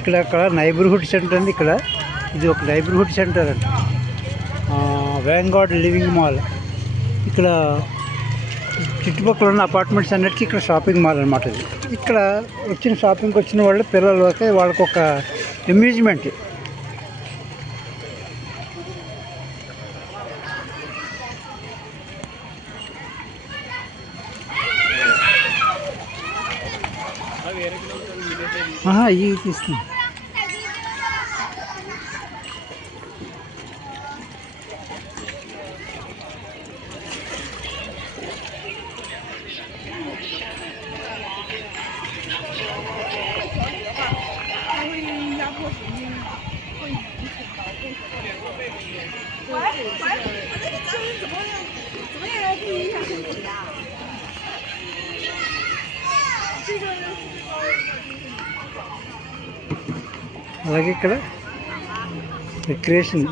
ఇక్కడ neighbourhood centre అండి. ఇది ఒక నైబర్హుడ్ సెంటర్ అండి. వ్యాంగార్డ్ లివింగ్ మాల్. ఇక్కడ చుట్టుపక్కల ఉన్న అపార్ట్మెంట్స్ అన్నిటికీ ఇక్కడ షాపింగ్ మాల్ అనమాట. ఇది ఇక్కడ షాపింగ్కి వచ్చిన వాళ్ళు పిల్లలకి వాళ్ళకి ఒక అమ్యూజ్మెంట్. ఇవి తీసుకున్నాం. అలాగే ఇక్కడ రిక్రియేషన్